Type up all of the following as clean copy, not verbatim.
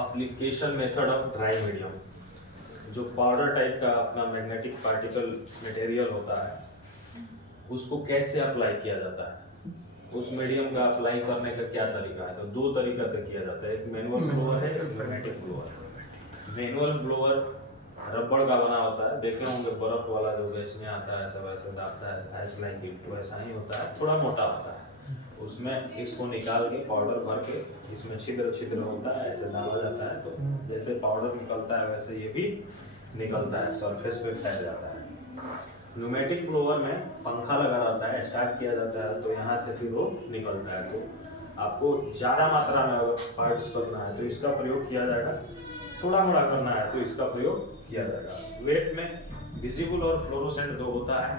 Application method of dry medium. जो powder type का अपना मैग्नेटिक पार्टिकल मटेरियल होता है उसको कैसे अप्लाई किया जाता है, उस मीडियम का अप्लाई करने का क्या तरीका है। तो दो तरीका से किया जाता है, एक मैनुअल ब्लोअर है, एक मैग्नेटिक ब्लोअर। मैनुअल ब्लोअर रबड़ का बना होता है, देखे होंगे बर्फ वाला जो बेच में आता है, सब ऐसे दाबता है, आइस लाइक इट वैसा ही होता है, थोड़ा मोटा होता है। उसमें इसको निकाल के पाउडर भर के इसमें छिद्र छिद्र होता है, ऐसे डाला जाता है, तो जैसे पाउडर निकलता है वैसे ये भी निकलता है, सरफेस पे फैल जाता है। न्यूमेटिक ब्लोअर में पंखा लगा रहता है, स्टार्ट किया जाता है तो यहाँ से फिर वो निकलता है। तो आपको ज़्यादा मात्रा में अगर पार्ट्स करना है तो इसका प्रयोग किया जाएगा, थोड़ा मोड़ा करना है तो इसका प्रयोग किया जाएगा। वेट में विजिबल और फ्लोरोसेंट दो होता है।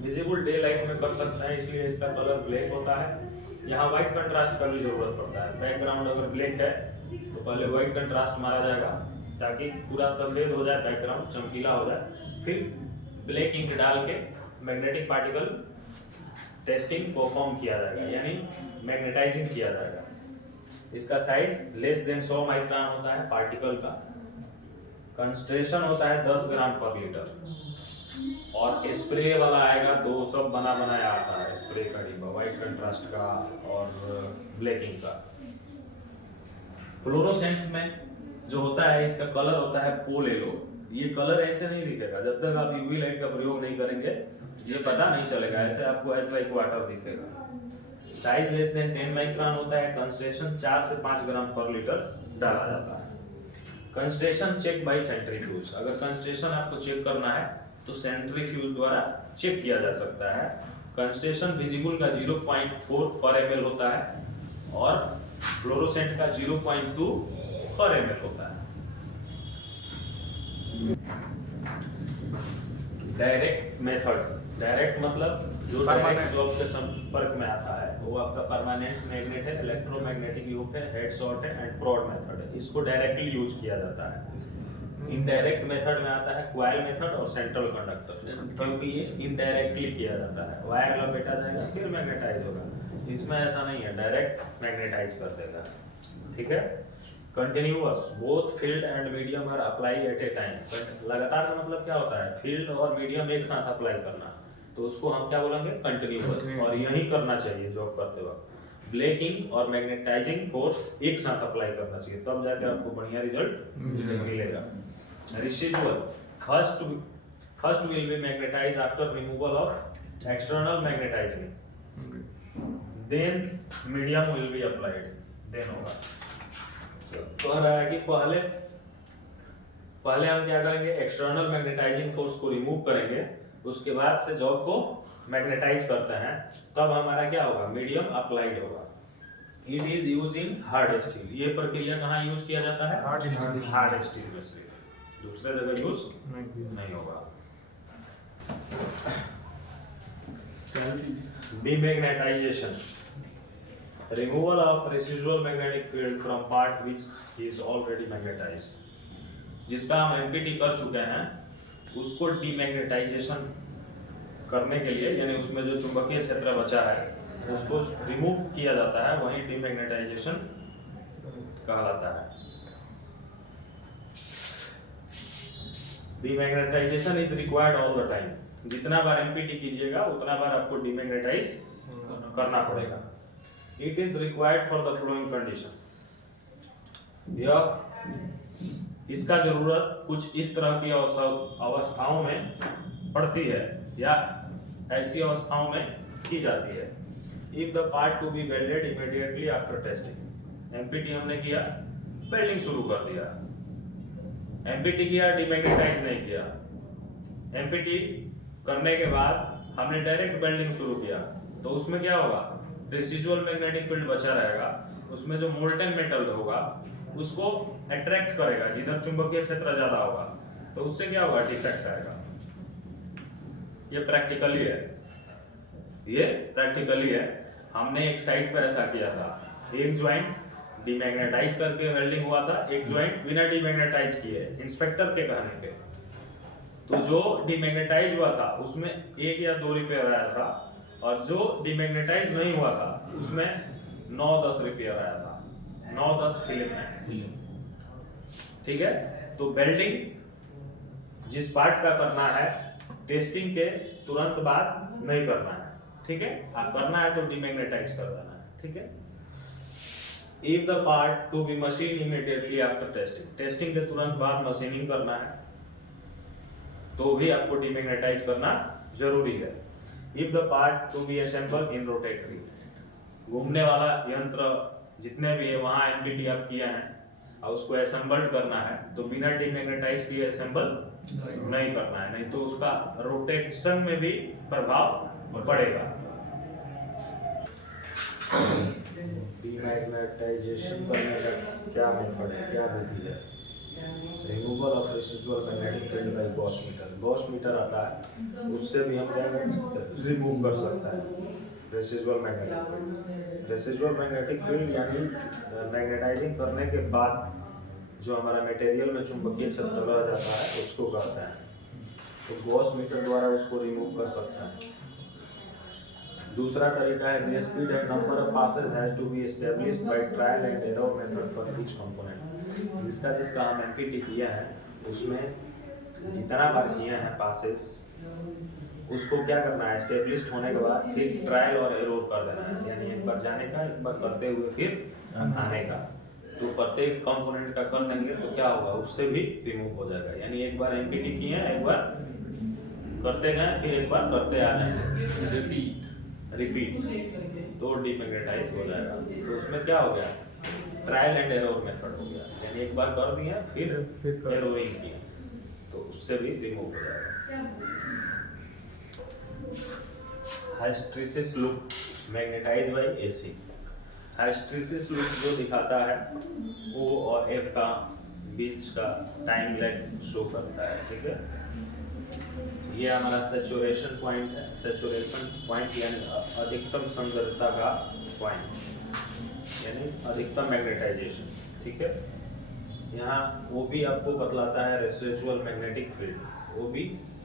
विजिबल डे लाइट में कर सकते हैं, इसलिए इसका कलर ब्लैक होता है। यहाँ व्हाइट कंट्रास्ट का भी जरूरत पड़ता है। बैकग्राउंड अगर ब्लैक है तो पहले व्हाइट कंट्रास्ट मारा जाएगा ताकि पूरा सफेद हो जाए, बैकग्राउंड चमकीला हो जाए। फिर ब्लैक इंक डाल के मैग्नेटिक पार्टिकल टेस्टिंग परफॉर्म किया जाएगा, यानी मैग्नेटाइजिंग किया जाएगा। इसका साइज लेस देन 100 माइक्रोन होता है पार्टिकल का। कंसंट्रेशन होता है 10 ग्राम पर लीटर। और स्प्रे वाला आएगा, दो सब बना बनाया आता है स्प्रे का डिब्बा, व्हाइट कंट्रास्ट का और ब्लैकिंग का। फ्लोरोसेंट में जो होता है इसका कलर होता है पोल येलो। ये कलर ऐसे नहीं दिखेगा जब तक आप यूवी लाइट का प्रयोग नहीं करेंगे, ये पता नहीं चलेगा, ऐसे आपको एज लाइक वाटर दिखेगा। साइज लेस देन 10 माइक्रोन होता है। कंसंट्रेशन 4 से 5 ग्राम पर लीटर डाला जाता है। Concentration check by centrifuge. अगर कंसंट्रेशन आपको चेक करना है तो सेंट्रीफ्यूज द्वारा चेक किया जा सकता है। कंसंट्रेशन विजिबल का 0.4 पर ml होता है और फ्लोरोसेंट का 0.2 पर ml होता है। डायरेक्ट मेथड, डायरेक्ट मतलब जो डायरेक्ट ग्लोब के संपर्क में आता है वो आपका परमानेंट मैग्नेट है, इलेक्ट्रोमैग्नेटिक यूक है, हेड शॉट है एंड प्रॉड मेथड है। इसको डायरेक्टली यूज किया जाता है। इनडायरेक्ट मेथड में आता है क्वाइल मेथड और सेंट्रल कंडक्टर, क्योंकि ये इनडायरेक्टली किया जाता है। वायर लपेटा जाएगा फिर मैग्नेटाइज होगा, इसमें ऐसा नहीं है, डायरेक्ट मैग्नेटाइज कर देगा। ठीक है। Continuous, both field and medium are apply at a time. लगातार का मतलब क्या होता है, फील्ड और मीडियम एक साथ अप्लाई करना, तो उसको हम क्या बोलेंगे, कंटिन्यूअस। और यही करना चाहिए जॉब करते वक्त। ब्लैकिंग और मैग्नेटाइजिंग फोर्स एक साथ अप्लाई करना चाहिए, तब जाके आपको बढ़िया रिजल्ट मिलेगा। Residual, first will be magnetize after removal of external magnetizing, then medium will be applied. Then होगा कह रहा है कि पहले हम क्या करेंगे, एक्सटर्नल मैग्नेटाइजिंग फोर्स को रिमूव करेंगे, उसके बाद से जॉब को मैग्नेटाइज करते हैं, तब हमारा क्या होगा, मीडियम अप्लाइड होगा। It is use in hard steel. ये प्रक्रिया कहाँ यूज किया जाता है, हार्ड स्टील में सिर्फ, दूसरे जगह यूज नहीं होगा। Demagnetization, removal of residual magnetic field from part which is already magnetized. जिसका हम एमपीटी कर चुके हैं उसको डीमैग्नेटाइजेशन करने के लिए, यानी उसमें जो चुंबकीय क्षेत्र बचा है उसको रिमूव किया जाता है, वही डीमैग्नेटाइजेशन कहलाता है। Demagnetization is required all the time. जितना बार एमपीटी कीजिएगा उतना बार आपको डीमैग्नेटाइज करना पड़ेगा। It is required for the flowing condition. यह इसका जरूरत कुछ इस तरह की अवस्थाओं में पड़ती है या ऐसी अवस्थाओं में की जाती है। If the part to be welded immediately after testing. MPT हमने किया, वेल्डिंग शुरू कर दिया, एमपीटी किया, डीमैग्नेटाइज नहीं किया। एमपीटी करने के बाद हमने डायरेक्ट वेल्डिंग शुरू किया, तो उसमें क्या होगा, रेसिडुअल मैग्नेटिक फील्ड बचा रहेगा, उसमें जो मोल्टेन मेटल होगा उसको अट्रैक्ट करेगा, जिधर चुंबकीय क्षेत्र ज्यादा होगा, तो उससे क्या होगा, डिफेक्ट आएगा। ये प्रैक्टिकली है, ये प्रैक्टिकली है। हमने एक साइड पे ऐसा किया था, एक ज्वाइंट डीमैग्नेटाइज करके वेल्डिंग हुआ था, एक ज्वाइंट बिना डीमैग्नेटाइज किए, इंस्पेक्टर के कहने पे। तो जो डीमैग्नेटाइज हुआ था उसमें 1 या 2 रिपेयर आया था, और जो डीमैग्नेटाइज नहीं हुआ था उसमें 9-10 रिपेयर आया था, 9-10 फिल्म में। ठीक है। तो बेल्डिंग जिस पार्ट का करना है टेस्टिंग के तुरंत बाद नहीं करना है, ठीक है। करना है तो डिमैग्नेटाइज कर देना है, ठीक है। If the part to be machine immediately after testing, testing के तुरंत बाद मशीनिंग करना है तो भी आपको डिमैग्नेटाइज करना जरूरी है। If the part to be assemble in rotary, घूमने वाला यंत्र जितने भी है वहां एमपीटी आप किया है और उसको असेंबल्ड करना है तो बिना डिमैग्नेटाइज किए असेंबल नहीं करना है, नहीं तो उसका रोटेशन में भी प्रभाव पड़ेगा। डिमैग्नेटाइजेशन करने का क्या मेथड है, क्या विधि है? Removal of residual magnetic field by gauss meter, gauss meter आता है उससे भी हम क्या रिमूव कर सकता है residual magnetic field. Residual magnetic field यानी मैग्नेटाइजिंग करने के बाद जो हमारा मटेरियल में चुंबकीय क्षेत्र रह जाता है उसको कहते हैं, तो गॉस मीटर द्वारा उसको रिमूव कर सकते हैं। दूसरा तरीका है the speed and number of passes has to be established by trial and error method for each component. जिसका हम एमपीटी किया है उसमें जितना बार किया है पासेस उसको क्या करना है, एस्टैब्लिश्ड होने के बाद फिर ट्रायल और एरर कर देना है, यानी एक बार जाने का, एक बार करते हुए फिर आने का। तो प्रत्येक कंपोनेंट का कर देंगे तो क्या होगा, उससे भी रिमूव हो जाएगा। यानी एक बार एमपीटी किए हैं, एक बार करते गए, फिर एक बार करते आ जाएंगे, रिपीट तो डिमैग्नेटाइज हो जाएगा। तो उसमें क्या हो गया, ट्रायल एंड एरर मेथड हो गया, यानी एक बार कर दिया फिर एररिंग किया तो उससे भी रिमूव हो जाएगा। Hysteresis loop magnetize by AC. Hysteresis loop जो दिखाता है O और F का बीच का टाइम लैग शो करता है, ठीक है। ये हमारा सैचुरेशन पॉइंट है, सैचुरेशन पॉइंट यानी अधिकतम संगतता का पॉइंट, यानी अधिकतम मैग्नेटाइजेशन, ठीक है। यहाँ वो भी आपको बतलाता है रेसिडुअल मैग्नेटिक फील्ड, वो भी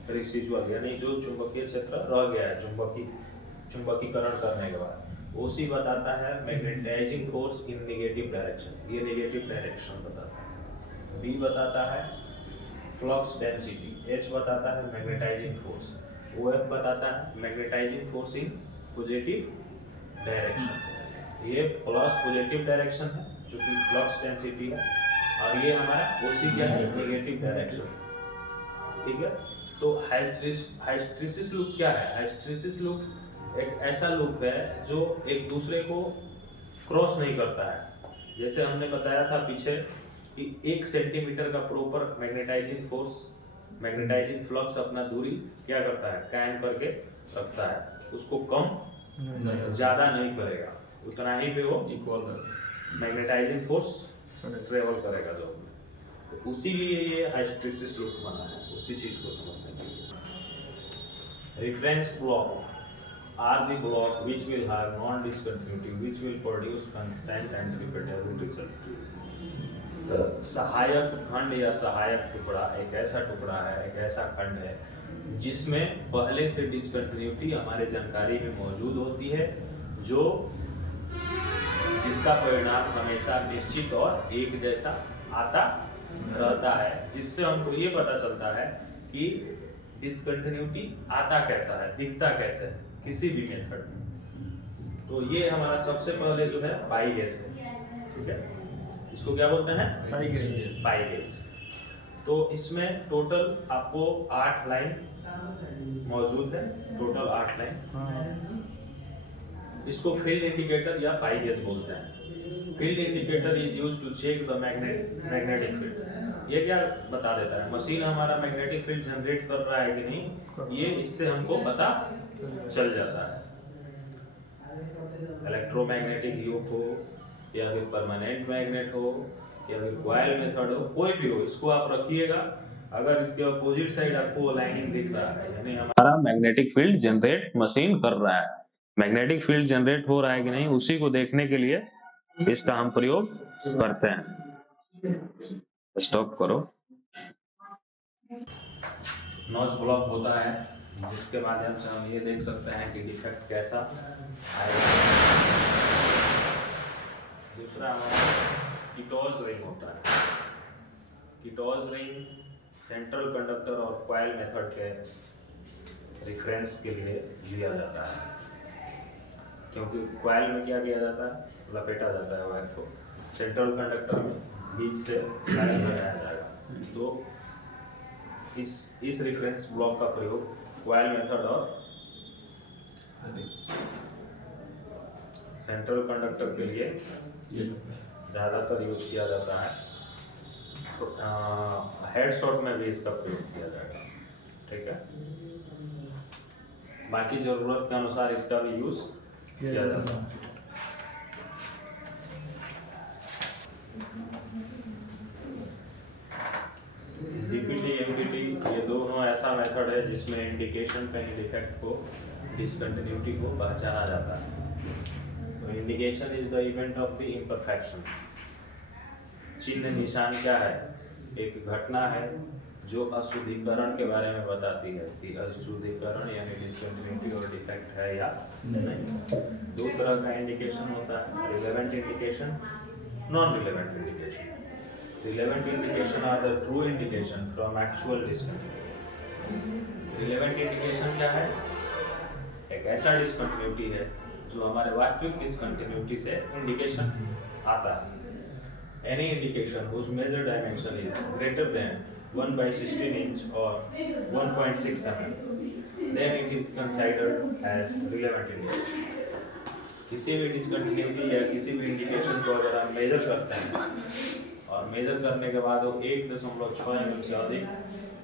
रेसिडुअल यानी जो चुंबकीय क्षेत्र रह गया है चुंबकीकरण करने के बाद, ओसी बताता है magnetizing force in negative direction, ये नेगेटिव डायरेक्शन बताता है। बी बताता है फ्लक्स डेंसिटी, एच बताता है मैग्नेटाइजिंग फोर्स, ओएफ बताता है magnetizing force in positive direction. ये प्लस पॉजिटिव डायरेक्शन है जो कि फ्लक्स डेंसिटी है, और ये हमारा ओसी क्या है, नेगेटिव डायरेक्शन, ठीक है। तो हाइस्टेरिसिस लूप क्या है? हाइस्टेरिसिस लूप एक ऐसा लूप है जो एक दूसरे को क्रॉस नहीं करता है। जैसे हमने बताया था पीछे कि 1 सेंटीमीटर का proper magnetizing force, magnetizing flux अपना दूरी क्या करता है, कायम करके रखता है, उसको कम ज्यादा नहीं करेगा, उतना ही पे वो इक्वल मैग्नेटाइजिंग फोर्स ट्रेवल करेगा जो, तो उसी लिए ये हाइस्टेरिसिस लूप बना है, उसी चीज को समझने के लिए। Reference block are the block which will have non-discontinuity, which will produce constant and repeatable result। सहायक खंड या सहायक टुकड़ा एक ऐसा टुकड़ा है, एक ऐसा खंड है जिसमें पहले से डिसकंटिन्यूटी हमारे जानकारी में मौजूद होती है, जो जिसका परिणाम हमेशा निश्चित और एक जैसा आता रहता है, जिससे हमको ये पता चलता है कि डिसकंटिन्यूटी आता कैसा है, दिखता कैसे है किसी भी मेथड में। तो ये हमारा सबसे पहले जो है पाई गेज है, ठीक है। इसको क्या बोलते हैं, पाई गेज। तो इसमें टोटल आपको 8 लाइन मौजूद है, टोटल 8 लाइन। इसको फील्ड इंडिकेटर या पाई गेज बोलते हैं। Field indicator is used to check the magnetic field. ये क्या बता देता है, मशीन हमारा मैग्नेटिक फील्ड जनरेट कर रहा है कि नहीं, ये इससे हमको पता चल जाता है। इलेक्ट्रोमैग्नेटिक लूप हो या फिर परमानेंट मैग्नेट हो या फिर कॉइल मेथड हो, कोई भी हो, इसको आप रखिएगा। अगर इसके अपोजिट साइड आपको लाइनिंग दिख रहा है, यानी हमारा मैग्नेटिक फील्ड जनरेट मशीन कर रहा है, मैग्नेटिक फील्ड जनरेट हो रहा है कि नहीं, उसी को देखने के लिए इसका हम प्रयोग करते हैं। स्टॉप करो। नॉच ब्लॉक होता है जिसके माध्यम से हम ये देख सकते हैं कि डिफेक्ट कैसा आएगा। दूसरा हमारा कीटोज रिंग होता है। कीटोज रिंग सेंट्रल कंडक्टर और कॉइल मेथड के रिफरेंस के लिए लिया जाता है, क्योंकि कॉइल में क्या किया जाता है, लपेटा जाता है वायर को, सेंट्रल कंडक्टर में बीच से वायर लगाया जाएगा। तो इस रिफरेंस ब्लॉक का प्रयोग कॉइल मेथड और सेंट्रल कंडक्टर के लिए ज़्यादातर यूज किया जाता है। तो हेड शॉट में भी इसका प्रयोग किया जाएगा, ठीक है। बाकी ज़रूरत के अनुसार इसका भी यूज किया जाता है। डीपीटी एमपीटी ये दोनों ऐसा मेथड है जिसमें इंडिकेशन कहीं डिफेक्ट को, डिसकंटिन्यूटी को पहचाना जाता है। तो indication is the event of the imperfection. चिन्ह निशान क्या है, एक घटना है जो अशुद्धिकरण के बारे में बताती है कि अशुद्धिकरण यानी डिसकंटिन्यूटी और डिफेक्ट है या नहीं। दो तरह का इंडिकेशन होता है, relevant indication, non relevant indication. Relevant indication are the true indication from actual discontinuity. Relevant indication क्या है, एक ऐसा डिसकंटिन्यूटी है जो हमारे वास्तविक डिसकंटिन्यूटी से इंडिकेशन आता है। Any indication whose major dimension is greater than 1/16 inch or 1.6 mm, then it is considered as relevant indication. किसी भी डिसकंटिन्यूटी या किसी भी इंडिकेशन को अगर हम मेजर करते हैं और मेजर करने के बाद वो 1.6 mm से अधिक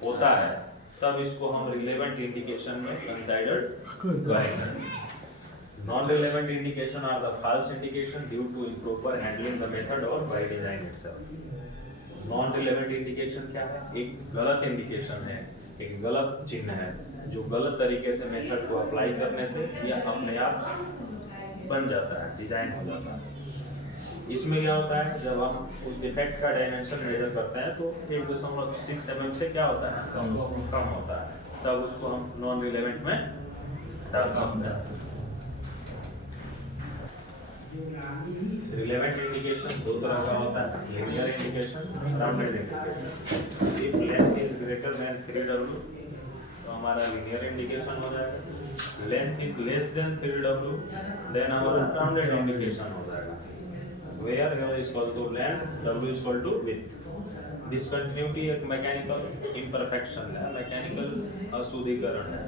होता है, तब इसको हम रिलेवेंट इंडिकेशन में कंसीडर्ड करेंगे। Non relevant indication are the false indication due to improper handling the method और by design itself. Non relevant indication क्या है, एक गलत इंडिकेशन है, एक गलत चिन्ह है जो गलत तरीके से मेथड को अप्लाई करने से या अपने आप बन जाता है, डिजाइन हो जाता है। इसमें क्या होता है, जब हम उस डिफेक्ट का डायमेंशन मेजर करते हैं तो 1.6 mm से क्या होता है, कम होता है, तब उसको हम नॉन रिलेवेंट में डाल सकते हैं। रिलेवेंट इंडिकेशन दो तरह का होता है, linear indication, rounded indication. If length is greater than 3W तो हमारा लीनियर इंडिकेशन हो जाएगा। Length is less than 3W then हमारा राउंडेड इंडिकेशन हो जाएगा। Where L is equal to length, W is equal to width. Discontinuity एक mechanical imperfection है, mechanical अशुद्धिकरण है।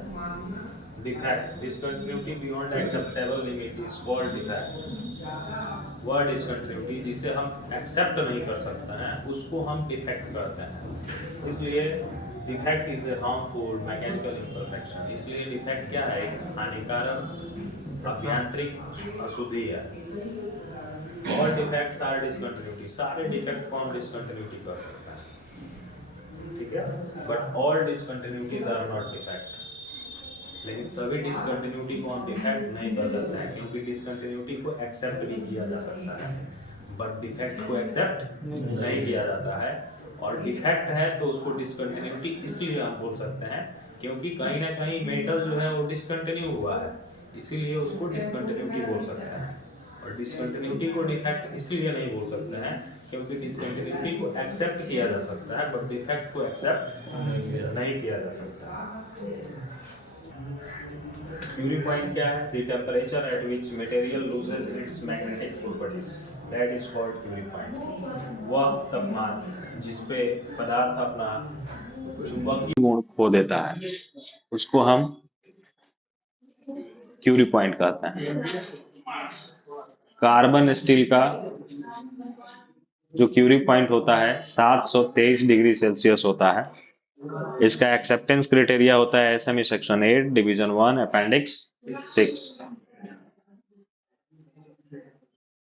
Defect, discontinuity beyond acceptable limit is called defect. वह discontinuity जिसे हम accept नहीं कर सकते हैं उसको हम डिफेक्ट कहते हैं। इसलिए defect is a harmful mechanical imperfection. इसलिए डिफेक्ट क्या है, एक हानिकारक अभियांत्रिक अशुद्धि है। All defects are discontinuity. सारे डिफेक्ट को हम डिसकंटिन्यूटी कर सकते हैं, ठीक है, but all discontinuities are not defect. लेकिन सभी डिसकंटिन्यूटी को हम डिफेक्ट नहीं कर सकते हैं, क्योंकि डिसकंटिन्यूटी को एक्सेप्ट भी किया जा सकता है बट डिफेक्ट को एक्सेप्ट नहीं किया जाता है। और डिफेक्ट है तो उसको डिसकंटिन्यूटी इसलिए हम बोल सकते हैं क्योंकि कहीं ना कहीं मेटल जो है वो डिसकंटिन्यू हुआ है, इसीलिए उसको डिसकंटिन्यूटी बोल सकते हैं। और डिसकंटिन्यूटी को डिफेक्ट इसलिए नहीं बोल सकते हैं क्योंकि डिसकंटिन्यूटी को एक्सेप्ट किया जा सकता है बट डिफेक्ट को एक्सेप्ट नहीं किया जा सकता। क्यूरी पॉइंट क्या है, the temperature at which material loses its magnetic properties, that is called Curie point. वह तापमान जिस पे पदार्थ अपना चुंबकीय गुण खो देता है उसको हम क्यूरी पॉइंट कहते हैं। कार्बन स्टील का जो क्यूरी पॉइंट होता है 723 डिग्री सेल्सियस होता है। इसका एक्सेप्टेंस क्राइटेरिया होता है एसएमई सेक्शन 8 डिवीजन 1 अपेंडिक्स 6।